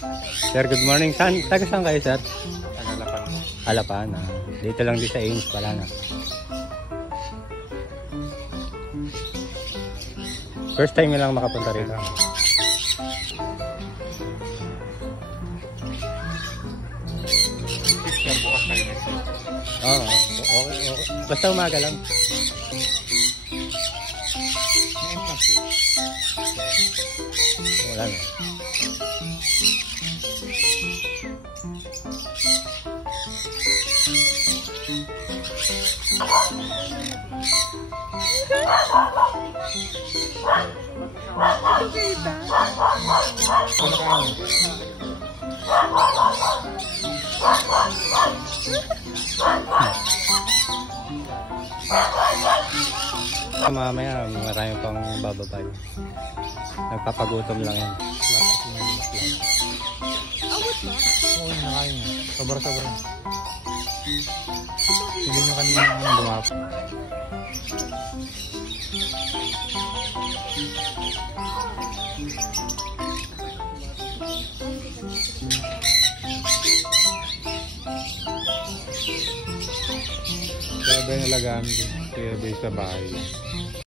Sir, good morning. Taga saan kayo, sir? Halapan. Halapan. Dito lang din sa Ames pala na. First time nyo lang makapunta rito. Sir, bukas kayo next week. Oo, okay. Basta umaga lang. May entrance po. Wala na. Wala kayo. Mamaya marami pang bababay. Nagpapagutom lang yan. Awat ba? Oo, nakain niya. Sobra-sobra. Hindi nyo kanina dumapo. Kaya ba yung alagaan din? Kaya ba sa bahay?